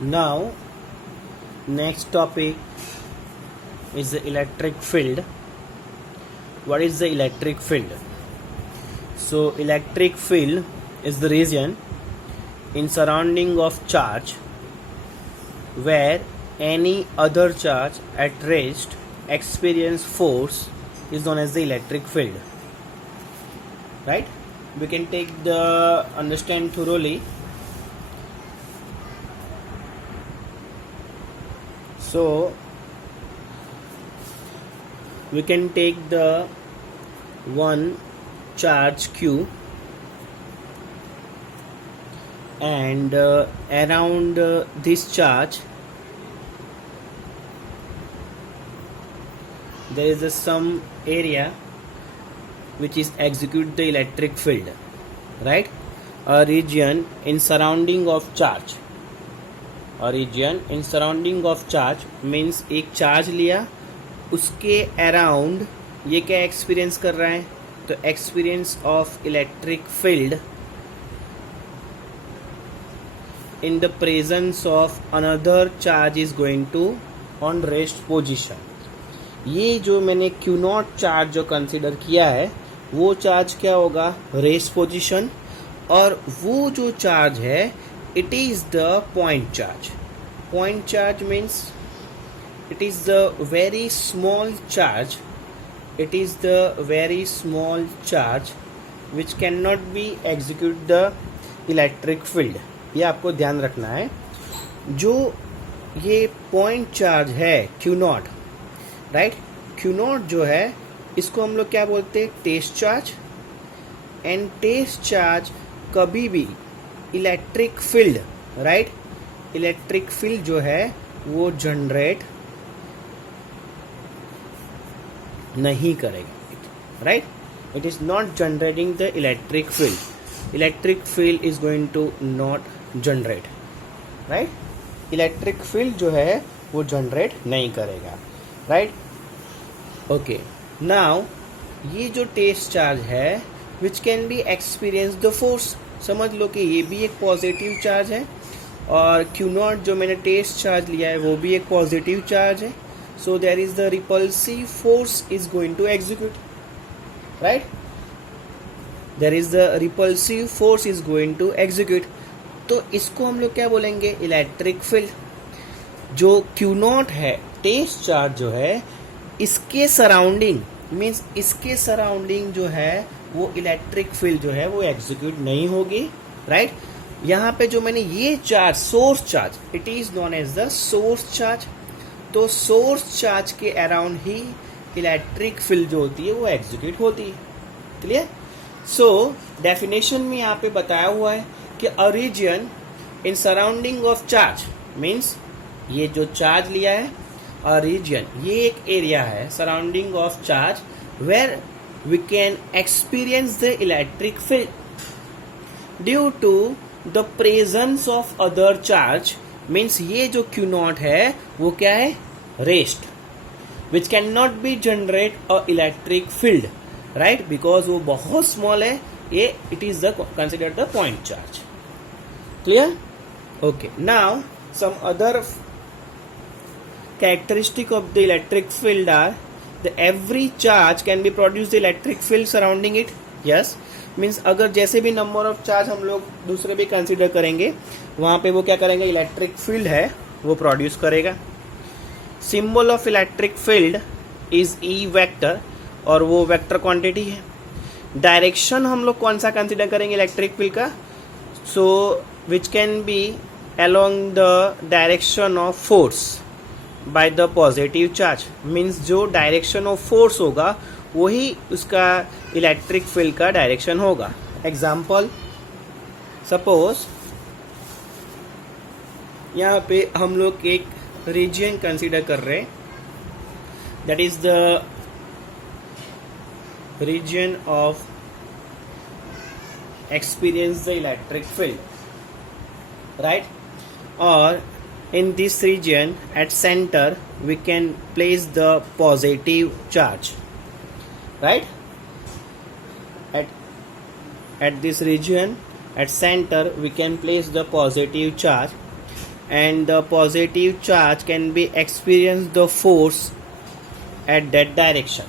Now, next topic is the electric field. What is the electric field? So, electric field is the region in surrounding of charge where any other charge at rest experience force is known as the electric field. Right? We can take the understand thoroughly. So we can take the one charge Q and around this charge there is some area which is execute the electric field, right? A region in surrounding of charge. A region in surrounding of charge means एक charge लिया उसके around ये क्या experience कर रहा है, तो experience of electric field in the presence of another charge is going to on rest position. ये जो मैंने Q नॉट चार्ज जो कंसिडर किया है वो चार्ज क्या होगा, रेस्ट पोजीशन, और वो जो चार्ज है it is the point charge. Point charge means it is the very small charge. It is the very small charge which cannot be execute the electric field. ये आपको ध्यान रखना है. जो ये पॉइंट चार्ज है Q naught, right, Q naught जो है इसको हम लोग क्या बोलते हैं, test charge. And test charge कभी भी electric field, right, electric field जो है वो जनरेट नहीं करेगा, right. It is not generating the electric field. Electric field is going to not generate, right. Electric field जो है वो जनरेट नहीं करेगा, राइट. ओके, नाउ ये जो टेस्ट चार्ज है which can B experience the force. समझ लो कि ये भी एक पॉजिटिव चार्ज है और Q नॉट जो मैंने टेस्ट चार्ज लिया है वो भी एक पॉजिटिव चार्ज है. So there is the repulsive force is going to execute, right? There is the repulsive force is going to execute. तो इसको हम लोग क्या बोलेंगे, इलेक्ट्रिक फील्ड. जो Q नॉट है टेस्ट चार्ज जो है इसके सराउंडिंग मीन्स इसके सराउंडिंग जो है वो इलेक्ट्रिक फील्ड जो है वो एग्जीक्यूट नहीं होगी, राइट. यहाँ पे जो मैंने ये charge source charge it is known as the source charge. तो सोर्स चार्ज के अराउंड ही इलेक्ट्रिक फील्ड जो होती है वो एग्जीक्यूट होती है. क्लियर. सो डेफिनेशन में यहाँ पे बताया हुआ है कि a region in surrounding of charge means ये जो चार्ज लिया है अ रीजन, ये एक एरिया है surrounding of charge where we can experience the electric field due to the presence of other charge. Means ये जो Q नॉट है वो क्या है, rest, which can not be generate a electric field, right, because वो बहुत small है. ये it is the consider the point charge. Clear. Okay, now some other characteristic of the electric field are the every charge can be produce the electric field surrounding it. Yes, means अगर जैसे भी number of charge हम लोग दूसरे भी consider करेंगे वहां पे वो क्या करेंगे, इलेक्ट्रिक फील्ड है वो प्रोड्यूस करेगा. Symbol of electric field is E vector और वो वेक्टर क्वांटिटी है. डायरेक्शन हम लोग कौन सा कंसिडर करेंगे इलेक्ट्रिक फील्ड का, so which can be along the direction of force by the positive charge. Means जो डायरेक्शन ऑफ फोर्स होगा वही उसका इलेक्ट्रिक फील्ड का डायरेक्शन होगा. एग्जाम्पल, सपोज यहाँ पे हम लोग एक रीजन कंसीडर कर रहे हैं, that is the region of experience the electric field, right. और in this region at centre we can place the positive charge, right. At this region at center we can place the positive charge and the positive charge can be experience the force at that direction.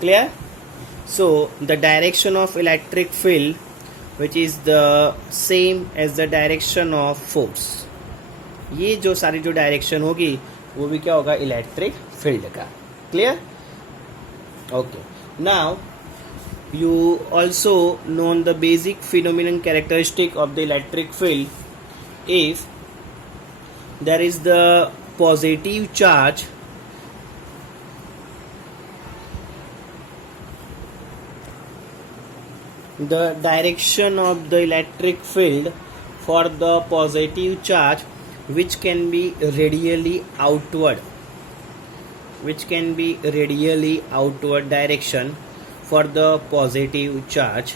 Clear? So the direction of electric field which is the same as the direction of force, ये जो सारी जो direction होगी वो भी क्या होगा, electric field का. Clear? Okay. Now you also know the basic phenomenon characteristic of the electric field. If there is the positive charge, the direction of the electric field for the positive charge which can be radially outward, direction for the positive charge,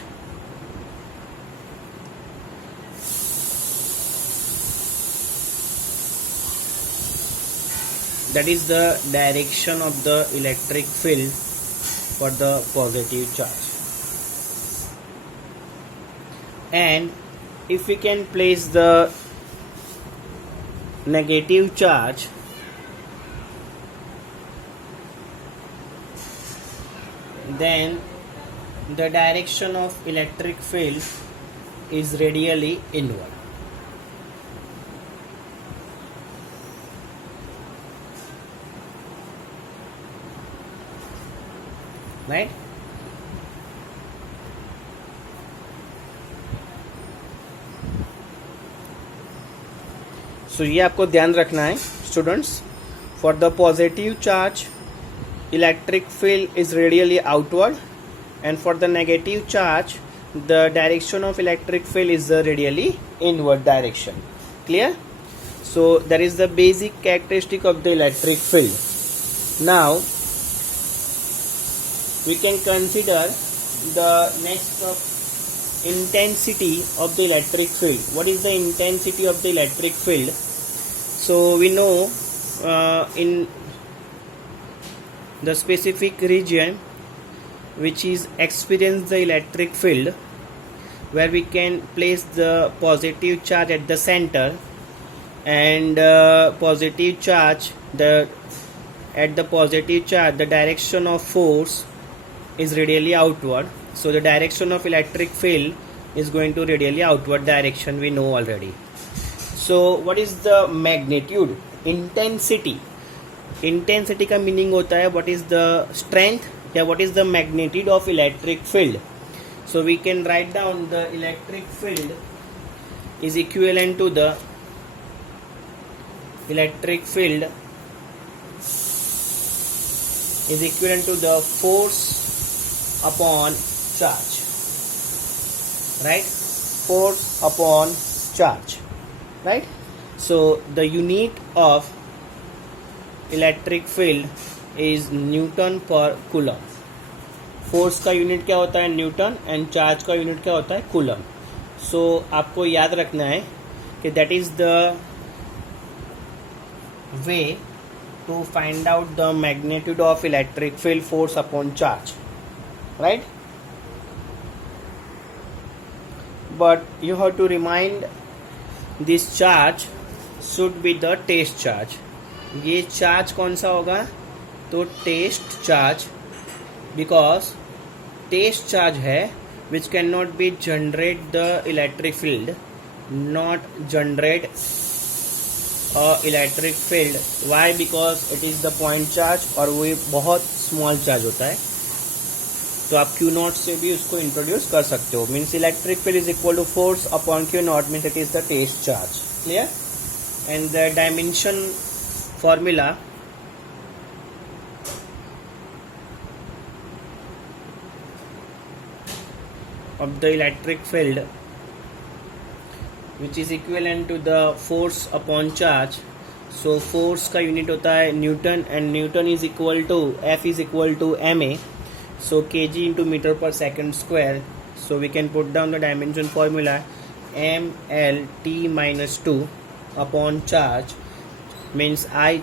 that is the direction of the electric field for the positive charge. And if we can place the negative charge, then the direction of electric field is radially inward. Right? So ये आपको ध्यान रखना है students. For the positive charge, electric field is radially outward, and for the negative charge, the direction of electric field is the radially inward direction. Clear? So that is the basic characteristic of the electric field. Now we can consider the next intensity of the electric field. What is the intensity of the electric field? So we know in the specific region which is experience the electric field, where we can place the positive charge at the center, and positive charge, at the positive charge the direction of force is radially outward. So the direction of electric field is going to radially outward direction, we know already. So what is the magnitude? Intensity का meaning होता है what is the strength या what is the magnitude of electric field. So we can write down the electric field is equivalent to the force upon charge, right? Force upon charge, right? So the unit of electric field is Newton पर coulomb. Force का unit क्या होता है, Newton, and charge का unit क्या होता है, coulomb. सो आपको याद रखना है कि that is the way to find out the magnitude of electric field, force upon charge, right? But you have to remind this charge should be the test charge. ये चार्ज कौन सा होगा, तो test charge, because test charge है which can not be generate the electric field, not generate electric field. Why? Because it is the point charge और वो बहुत small charge होता है. तो आप क्यू नॉट से भी उसको इंट्रोड्यूस कर सकते हो. Means electric field is equal to force upon Q naught, means it is the test charge. Clear? And the dimension formula of the electric field which is equivalent to the force upon charge. So force का unit होता है Newton, and Newton is equal to F is equal to ma, so kg into meter per second square. So we can put down the dimension formula mlt minus 2 upon charge, means I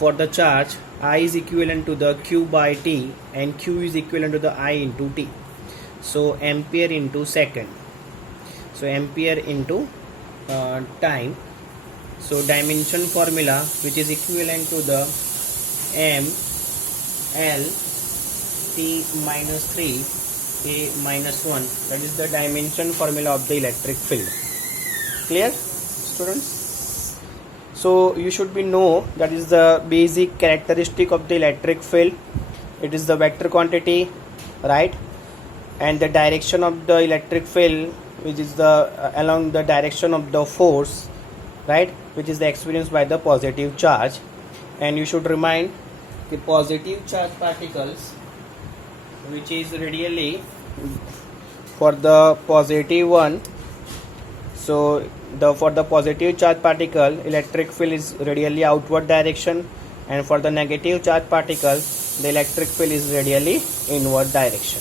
for the charge I is equivalent to the q by t, and q is equivalent to the I into t. So ampere into second, so ampere into time. So dimension formula, which is equivalent to the m l t minus 3 a minus 1, that is the dimension formula of the electric field. Clear, students? So you should be know that is the basic characteristic of the electric field. It is the vector quantity, right? And the direction of the electric field, which is the along the direction of the force, right, which is the experienced by the positive charge. And you should remind the positive charge particles, which is radially for the positive one. So for the positive charge particle, electric field is radially outward direction, and for the negative charge particle, the electric field is radially inward direction.